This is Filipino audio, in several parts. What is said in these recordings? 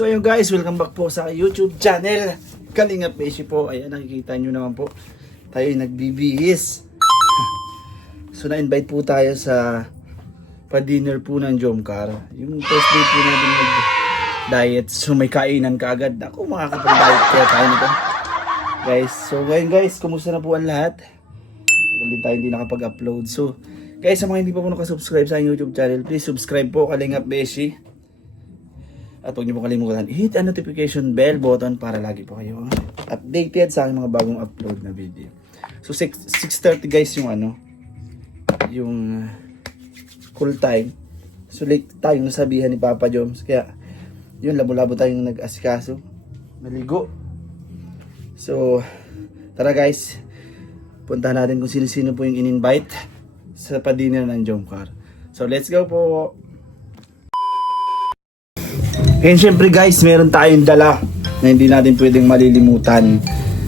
So ayun guys, welcome back po sa YouTube channel Kalingap Beshi po. Ayan, nakikita nyo naman po, tayo ay nagbibihis. So na-invite po tayo sa pa-dinner po ng Jomcar. Yung first day po natin mag-diet, so may kainan kaagad. Ako, makakapag-diet kaya tayo nito guys. So ngayon guys, kumusta na po ang lahat? Tagal din tayo hindi nakapag-upload. So guys, sa mga hindi pa po nakasubscribe sa YouTube channel, please subscribe po, Kalingap Beshi. At huwag niyo po kalimutan, hit ang notification bell button para lagi po kayo updated sa aking mga bagong upload na video. So 6:30 guys yung yung cool time. So late tayong nasabihan ni Papa Joms, kaya yun, labo-labo tayong nag-asikaso, naligo. So tara guys, puntahan natin kung sino-sino po yung in-invite sa pa-dinner ng Jomcar. So let's go po. And syempre guys, meron tayong dala na hindi natin pwedeng malilimutan.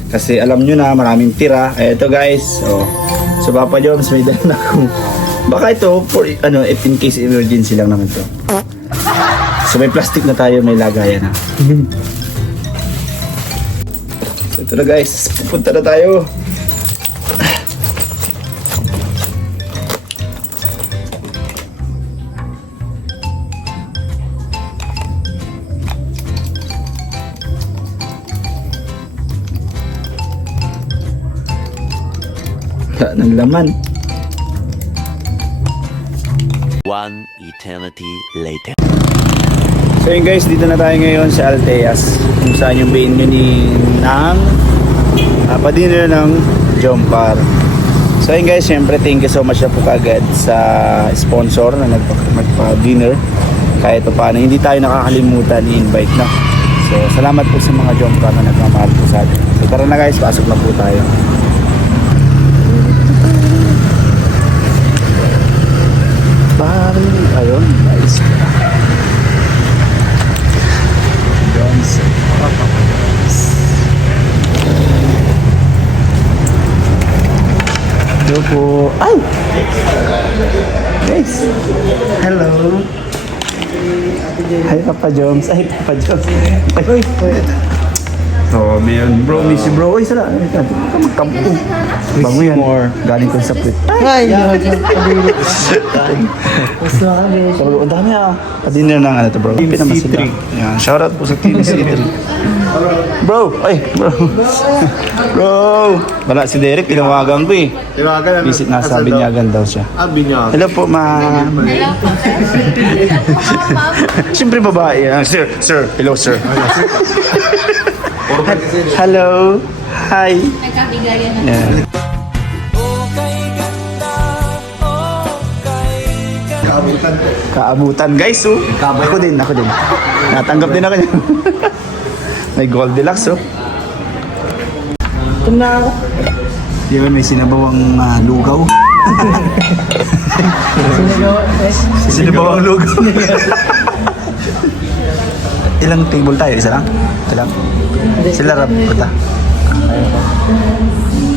Kasi alam nyo na, maraming tira. Eto guys, so Papa Joms, may dala na akong, baka ito, for, if in case emergency lang naman to. So may plastic na tayo, may lagayan na. So ito na guys, pupunta na tayo. Ng laman. One eternity later. So yun guys, dito na tayo ngayon sa Alteas, kung saan yung venue ng pa-dinner ng Jomcar. So yun guys, syempre thank you so much na po kagad sa sponsor na nagpa-dinner. Kahit pa paano, hindi tayo nakakalimutan i-invite na. So salamat po sa mga Jomcar na nagmamahal po sa atin. So tara na guys, pasok na po tayo. Ayun, nice. Johnson. Hello po. Ay! Guys! Hello! Hi Papa Joms. Ay Papa Joms. Ay! Oh, man. Bro, miss you bro. Ay, sala. Magkampo. Bango yan. Galing ko sa pwit. Hi! Gusto na kami. So, ang dami pa-dinner ng to bro. C3. Yan. Shoutout po sa Team C3. Bro! Ay! Bro! Bro! Wala si Derek. Tinawagan ko eh. Tiwagan Visit na sa Binyagan daw siya. Binyagan. Hello po, ma'am. Siyempre babae. Sir. Hello, sir. Hello. Hi. Nagkabigayan na. Yeah. Kaabutan guys, oh. Ako din. Natanggap din ako niyan. May Goldilocks, oh. Ito na ako. Yun, may sinabawang lugaw. Sinabawang lugaw. Ilang table tayo? Isa lang? Ito lang? Sila rap ko ta.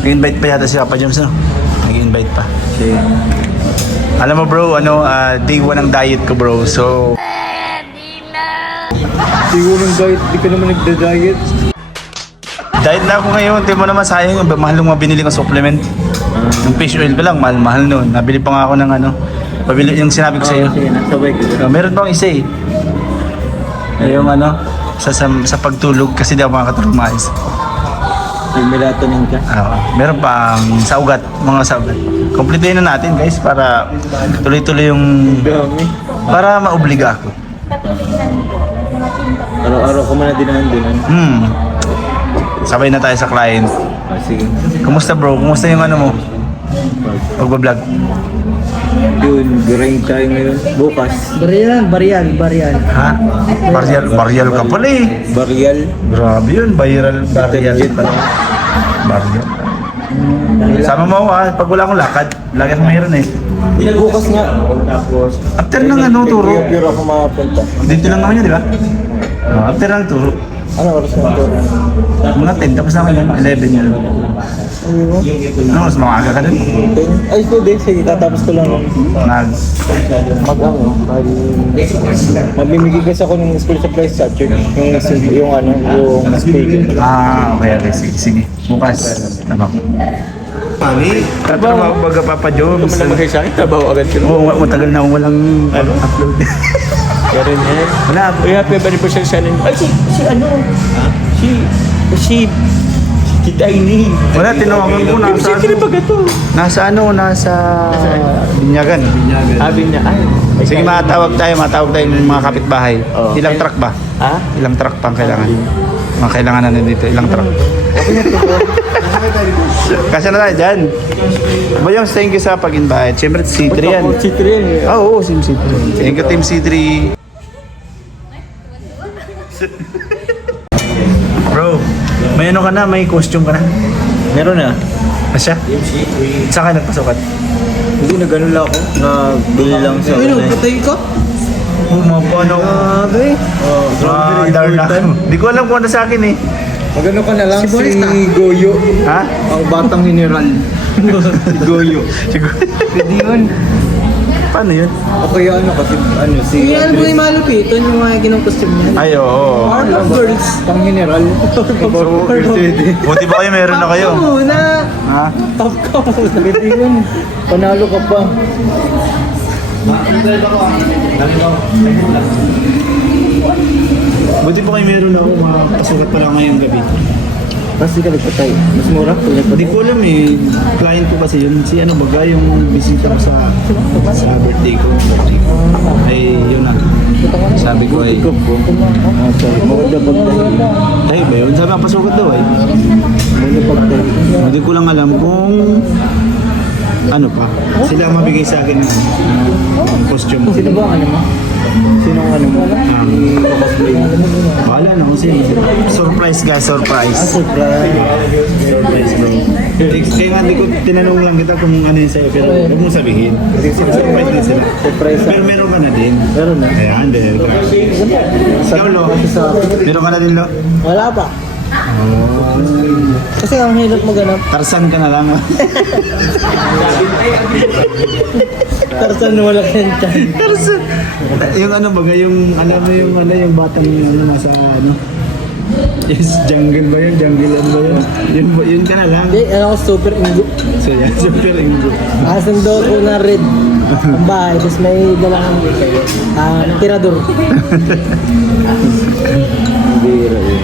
Nag-invite pa yata si Papa Joms, no? Nag-invite pa. Okay. Alam mo bro, day 1 ng diet ko bro, so... Siguro ng diet, di ka naman nagda-diet. Diet na ako ngayon, tingnan mo naman sayang yung mahal ng mga binili kong supplement. Yung fish oil ko lang, mahal noon. Nabili pa nga ako ng pabili yung sinabi ko sa iyo. Nasabay ko. Meron pa akong isa eh. Yung sa pagtulog kasi di ako makakatulog maayos. May melatonin ka. Meron pang sa ugat, mga sa ugat. Kompletuhin na natin guys para tuloy-tuloy yung... Dami. Para maobliga ako. Araw-araw ko man na dinahan. Sabay na tayo sa client. Sige. Kumusta bro? Kumusta yung mo? Pagbablog? Yun, grind tayo ngayon. Bukas. Barial. Ha? Barial ka pala eh. Barial. Grabe yun, barial pala. Barial. Sama mo ako pag wala akong lakad, lagi akong mayroon eh. Bukas nga. Tapos, After ng turo. pure ako makapunta. Dito lang naman yun, di ba? After ng turo. Ano oras na ito? Mga 10, tapos naman yun, 11 yun. Oo. Ano, mas maaga ka dun? Ay, hindi. Sige, tatapos ko lang. Mag-ano, mamimigay kasi ako ng school supplies sa church. Yung speaker. Okay. Sige. Bukas. Tabak. Mami, tatrabaho baga Papa Joms. Malaki sa akin, trabaho agad sila. Oo, matagal na walang upload. Kaya yan. Wala. Uy, happy anniversary sa anin. Ay, si ano? Si Tiny. Wala, tinawagan ko na. Si Tiny ba ito? Nasa Binyagan. Sabi niya, ay. Sige, matawag tayo ng mga kapitbahay. Oo. Ilang truck ba? Ha? Ilang truck pang kailangan? Mga kailangan na dito, ilang truck? Kasi na tayo dyan. Bayong, thank you sa pag-invite. Siyempre, C3 yan. Si Tiny. Oo, Team C3. Thank you, Team C3. Bro, may ano ka na? May costume ka na? Meron na. Asya? Saan ka nagpasukat? Hindi, nag-ano lang ako. Nabili lang sa ka? Paano? Grabe. Dar na. Di ko alam kung ano sa akin eh. Magano ka na lang Si Boris na. Goyo. Ha? Ang batang mineral. Si Goyo. Siguro. Pwede yun. Paano yun? O kaya si... Yan po yung malupiton, yung mga ginong costume niyan. Ay, oo. Powerpuff Girls. Pang mineral. Buti ba kayo meron na kayo? Top ka muna. Ha? Top ka muna. Pwede yun. Panalo ka pa. Buti pa kayo meron na ako makapasukat pa lang ngayong gabi. Kasi ka nagpatay. Mas mura kung Hindi nagpatay. ko alam eh. Client ko kasi yun. Si ano baga yung bisita ko sa birthday ko. Ay, yun na. Sabi ko ay... Sorry. Maganda pagtahi. Ay, ba yun? Sabi ang pasukat daw ay. Maganda pagtahi. Hindi ko lang alam kung... Ano pa? Sila ang mabigay sa akin ng costume. Sino ba ang ano mo? Sino ang ano mo? Wala na kung sino. Surprise ka, surprise. Surprise. Surprise bro. Kaya nga hindi ko tinanong lang kita kung ano yun sa'yo pero huwag mo sabihin. Surprise din sila. Surprise. Pero meron ka na din. Meron na. Ayan, dahil ka. Ikaw Lo, meron ka na din Lo? Wala pa. Kasi ang hirap maganap. Tarsan ka na lang. Tarsan na wala kang tiyan. Tarsan. Yung ano baga, yung alam mo yung ano yung batang ano nasa ano. Yes, jungle ba yun? Junglean ba yun? Yun ka na lang. Hindi, ano ko super inggo. So yan, super ingo. Asan daw ko na red. Ang bahay, tapos may dalang tirador. Bira yun.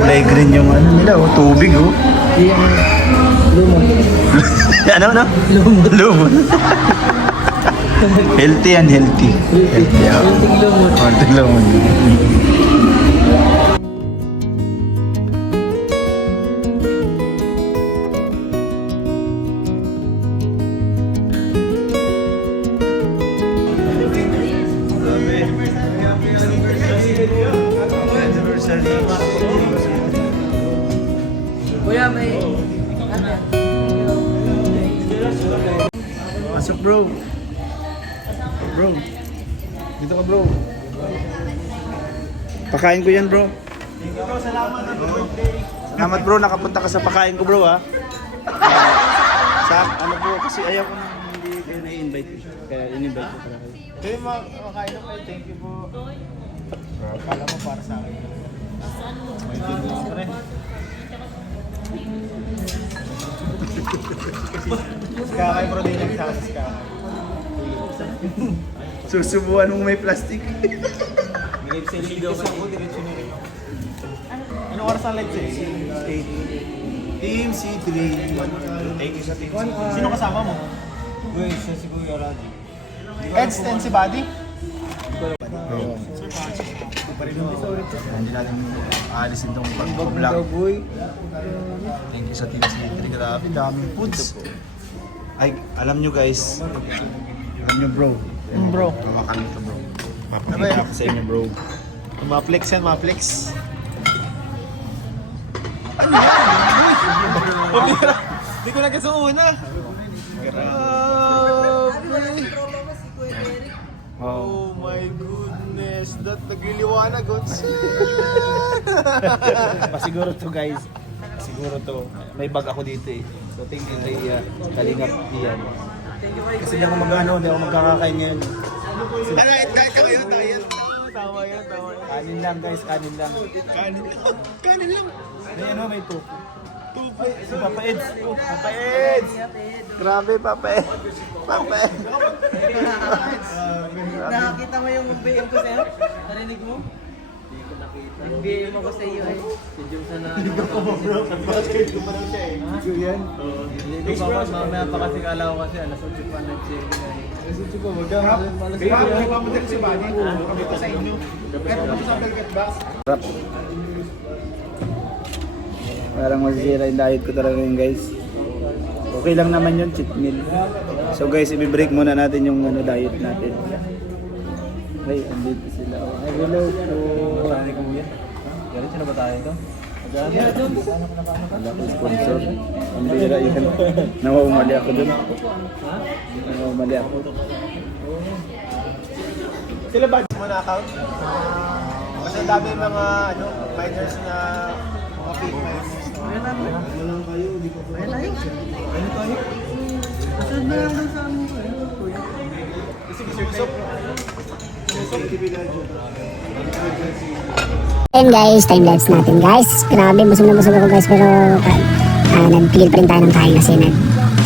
Kulay green yung ano nila, oh, tubig oh. Yung lumon. Ano? Lumon. Lumon. Healthy and healthy. Healthy ako. Yung lumon. Konting lumon. Kuya, may... Pasok bro. Bro. Dito ka bro. Pakain ko yan bro. Salamat bro, nakapunta ka sa pakain ko bro ha. Sa ano bro, kasi ayaw ko nang hindi kayo na-invite. Kaya in-invite ko pala kayo. Kayo makakain na kayo, thank you po. Kala mo para sa akin. May din mo pre. Skakay bro, din lang sa akin skakay. Susubuan mo may plastic. May live session daw ako, diretso na rin. Anong oras ang live session? 8. Team C3. Thank you sa team C3. Sino kasama mo? Uy, siya si Kuya Radyo. Eds and si Buddy? Hindi natin aalisin itong pag-vlog. Thank you sa Team C3. Grabe, daming foods. Ay, alam nyo guys. Alam nyo bro. Bro. Makakalito ito bro. Mapakita ko sa inyo bro. Maplex yan, maplex. Hindi ko nagkasuuna. Grabe. Oh my goodness. That nagliliwanag. Pasiguro to guys. Siguro to. May bag ako dito eh. So thank you kay Kalingap Ian. Kasi hindi ako hindi ako magkakakain ngayon. Kahit kami yun, tama yan. Kanin lang guys, kanin lang. Kanin lang. May tofu. Ay, si Papa Eds. Papa Eds! Grabe, Papa Eds. Papa Eds. Nakakita mo yung BM ko sa'yo? Narinig mo? Nag-BM ako sa iyo eh. Si Jom sana. Hindi ko bro. Basket ko pa lang siya eh. Ito yan. Hindi ko pa mamaya pa kasi kala ko kasi alas 8 pa nag-check na eh. Alas 8 pa, magkakaroon. Kaya magpapadali si Bani. Kami pa sa inyo. Kahit kami sa Belgat Box. Parang masisira yung diet ko talaga yun guys. Okay lang naman yun, cheat meal. So guys, i-break muna natin yung diet natin. Ay, andito sila. Ay, hello po. Saan ka mo yan? Galit na ba tayo ito? Wala ko sponsor. Ang bira yun. Nawawamali ako dun. Nawawamali ako. Sila ba mo na account? Kasi ang dami mga miners na mga fake miners. Ayan tayo. Kasunod na lang doon sa amin ko eh. Kuya. Kasi gisok. Ayun guys, time lapse natin guys. Grabe, busog na busog ako guys, pero nagpigil pa rin tayo ng kain kasi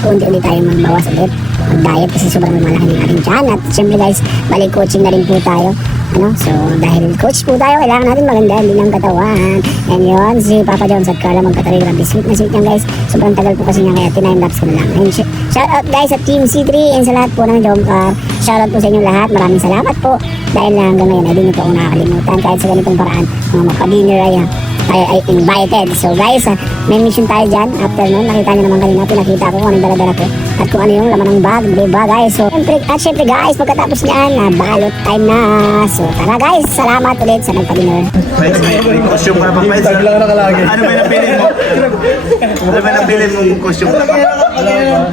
unti-unti tayo magbawas ulit, mag-diet kasi sobrang lumalaki ng ating tiyan. At syempre guys, balik coaching na rin po tayo. So dahil coach po tayo, kailangan natin maganda din ang katawan. And yun, si Papa Jones at Carla magkatabi, grabe sweet na sweet yan guys. Sobrang tagal po kasi niya, kaya time lapse ko na lang. And shout out guys sa Team C3 and sa lahat po ng Jomcar. Shout out po sa inyo lahat, maraming salamat po. Dahil hanggang ngayon, ay di niyo po ako nakakalimutan kahit sa ganitong paraan. Mga magpa-dinner ay invited. So guys, may mission tayo dyan. After nun, nakita nyo naman kanina, pinakita ko kung anong dala-dala ko at kung ano yung laman ng bag, diba guys? So syempre guys, pagkatapos nyan, balot time na. So tara guys, salamat ulit sa nagpa-dinner. May costume para Papa Eds. Ano ba yung napili mo? Ano ba yung napili mo costume?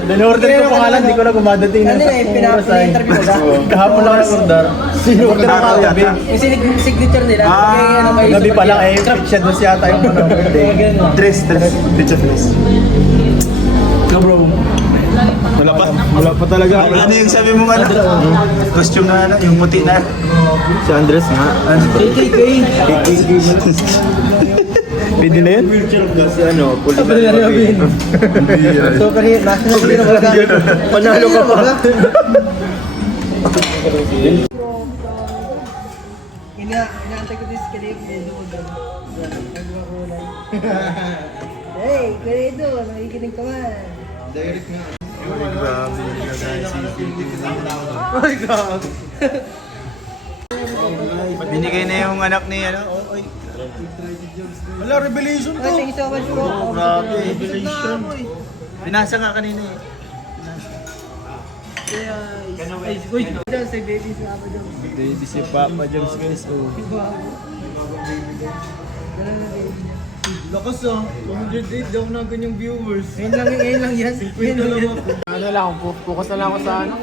Din-order ko pa nga lang, di ko na gumadating na Pina-interview ko ba? Kahapon lang nag-order. Sino ka nakakabi? Yung signature nila. Gabi pa lang eh, siya doon yata yung birthday. Dress. Picture dress. Bro. Wala pa talaga. Ano yung sabi mo ano? Costume na yung muti na. Si Andres nga. Pwede na yun? Si ano, So kanina, national hero wala ka. Panalo ka pa. Inaantay ko this kanina medyo Hey, Credo, nakikinig ka man. Binigay na yung anak ni Wala, revelation to. Thank you so much po. Grabe. Binasa nga kanina eh. Uy, doon sa baby si Papa Jones. Baby si Papa Jones guys. Lakas ah. 108 daw na ganyang viewers. Ngayon lang yan. Ano lang, focus na lang ako sa ano.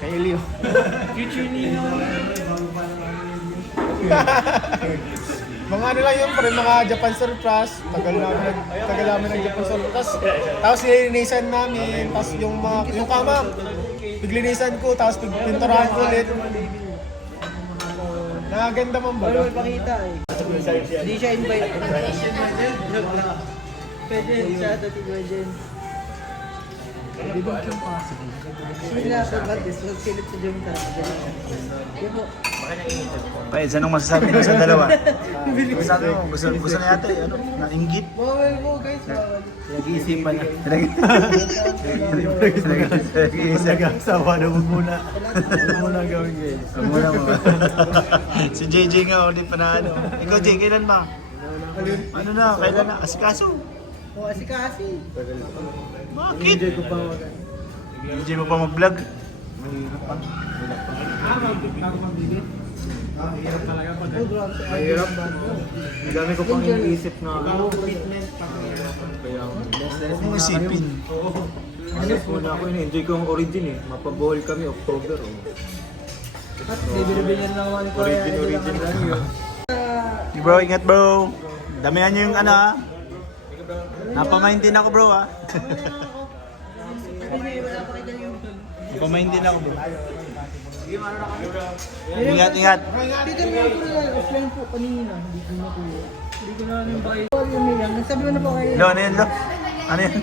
Kay Elio. Mga ano lang yun, parang mga Japan Surplus. Tagal namin ng Japan Surplus. Tapos nilinisan namin. Tapos yung kama, piglinisan ko. Tapos pinturahan ko ulit. Nakaganda man ba? Wala pakita eh. Hindi siya invite. Pwede siya dati imagine. Sila sa batis, magsilip sa Jom Car. Yan po. Pa Eds, anong masasabi mo sa dalawa? Masasabi mo, gusto na yata eh, nainggit? Bawal po guys, bawal. Nag-iisipan na. Nag-iisipan na huwag muna. Huwag mo na gawin guys. Huwag muna mo. Si JJ nga, ulit pa na ano. Ikaw Jay, kailan ba? Ano na, kailan na? Asikaso. O, kasi. Bakit? Hindi mo pa mag-vlog? Mahirap pa. Oh, Mahirap. Ang dami ko pang iniisip na kaya Kung isipin. muna ako ini-enjoy ko ang origin eh. Mapabohol kami October. Oh. Bibili-bili naman ko. Origin lang yun. Bro, ingat bro. Damihan nyo yung ano ha. Napamaintin ako bro ha. Napamaintin ako bro. Ingat, ingat. Dito mo po offline po kanina. Hindi ko na po. Hindi ko na yung bakit. Nagsabi mo na po kayo. Lo, ano yan lo? Ano yan?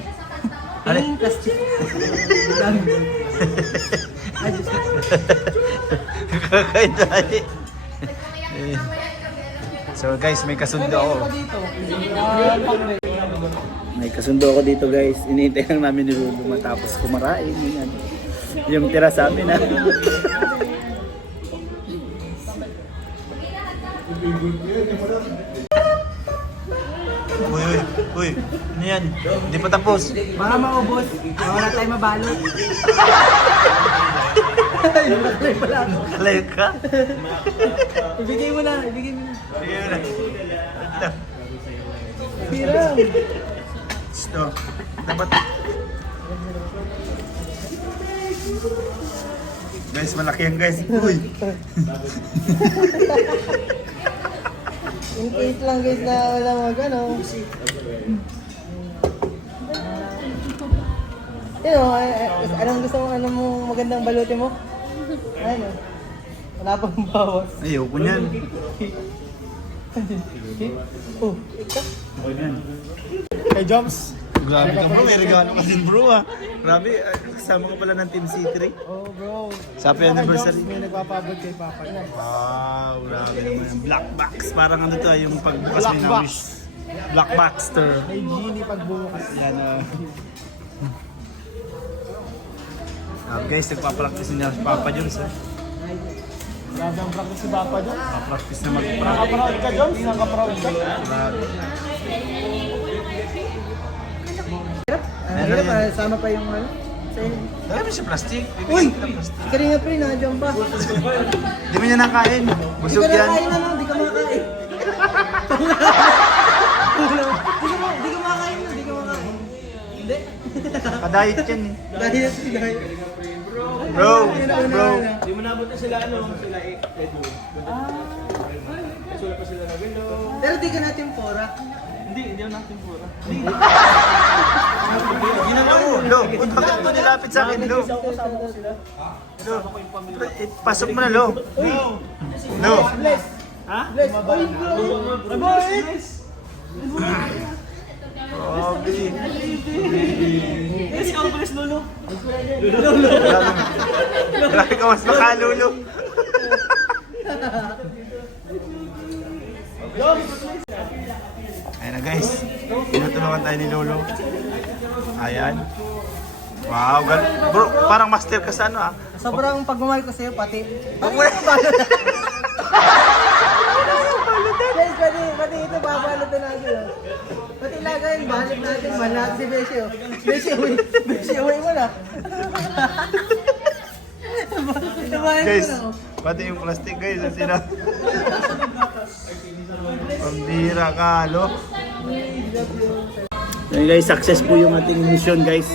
Ano yan? Yung plastic. Kakain tayo. So guys, may kasundo ako. May kasundo ako dito guys. Iniintay lang namin ni Lulu matapos kumarain. Yan. Yung tira sa amin ha. Uy, ano yan? Hindi pa tapos. Baka maubos. Wala tayo mabalot. Kalayo ka? Ibigay mo na. Ibigay mo na. Sige mo na. Piram. Ito. Dapat. Guys, malaki yan guys. Uy. In case lang guys na wala mag-ano. Yun o, anong gusto mo, anong magandang balutin mo? Ano? Wala pang bawas. Ayoko niyan. Oh, ikaw? Yan. Kay Joms. Grabe ka bro, may regalo ka din bro ah. Grabe, kasama ka pala ng Team C3. Oh bro. Happy anniversary. May nagpapabot kay Papa niya. Wow, grabe naman yung black box. Parang ano to, yung pagbukas Black may box. na-wish. Black Baxter. May genie pagbukas. Yan guys, nagpa-practice niya si Papa Jones ah. Grabe ang practice si Papa Joms. Pa-practice na mag-practice. Nakaproud ka Joms? Nakaproud ka? Ano pa, sama pa yung ano? Sa inyo. Dami siya plastic. Uy! Bibigyan kita ng plastic. Kanina pa rin, nandiyan pa. Di mo niya nakain. Hindi Busog ka yan. nakain ano, hindi ka makakain. Hindi ka makakain na, hindi ka makakain. Hindi. Pa-diet yan eh. Dahil dahil. Bro, bro. Di mo nabot na sila sila Pero di ka natin pora. Ginagawa mo, Lo. Bakit mo nilapit sa akin, Lo? Lo, pasok mo na, Lo. Lo. Bless. Oy, bro. Bless. Grabe. Bless ka, bless lolo. Grabe ka, mas makalulo. Ayan na guys. Tinutulungan tayo ni Lolo. Ayan. Wow, bro, parang master ka sa ano ah. Sobrang pagmamahal ko sa'yo, pati. Guys, pati ito, babalutin natin. Pati ilagay, balot natin, mahal natin si Beshi. Beshi, away mo na. Guys, pati yung plastic guys, ang sira. Pambira ka, lo. So guys, success po yung ating mission guys.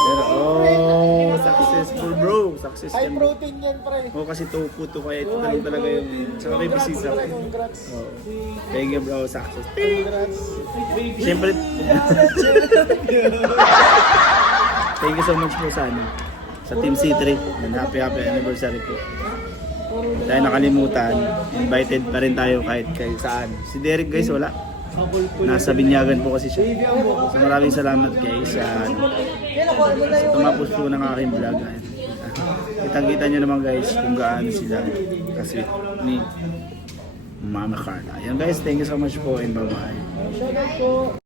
Pero, oh, successful bro. Success High yan. protein yan pre. Oh, kasi tofu to kaya ito talaga yung saka may bisita. Congrats. Oh. Thank you bro, success. Congrats. Siyempre. Thank you so much po sa ano, sa Team C3. And happy anniversary po. Tayo nakalimutan, invited pa rin tayo kahit saan. Si Derek guys wala. Nasa Binyagan po kasi siya. So maraming salamat guys sa tumapos po ng aking vlog. Kitang-kita nyo naman guys kung gaano sila kasi ni Mama Carla. Ayan guys, thank you so much po and bye-bye. Shoutout po.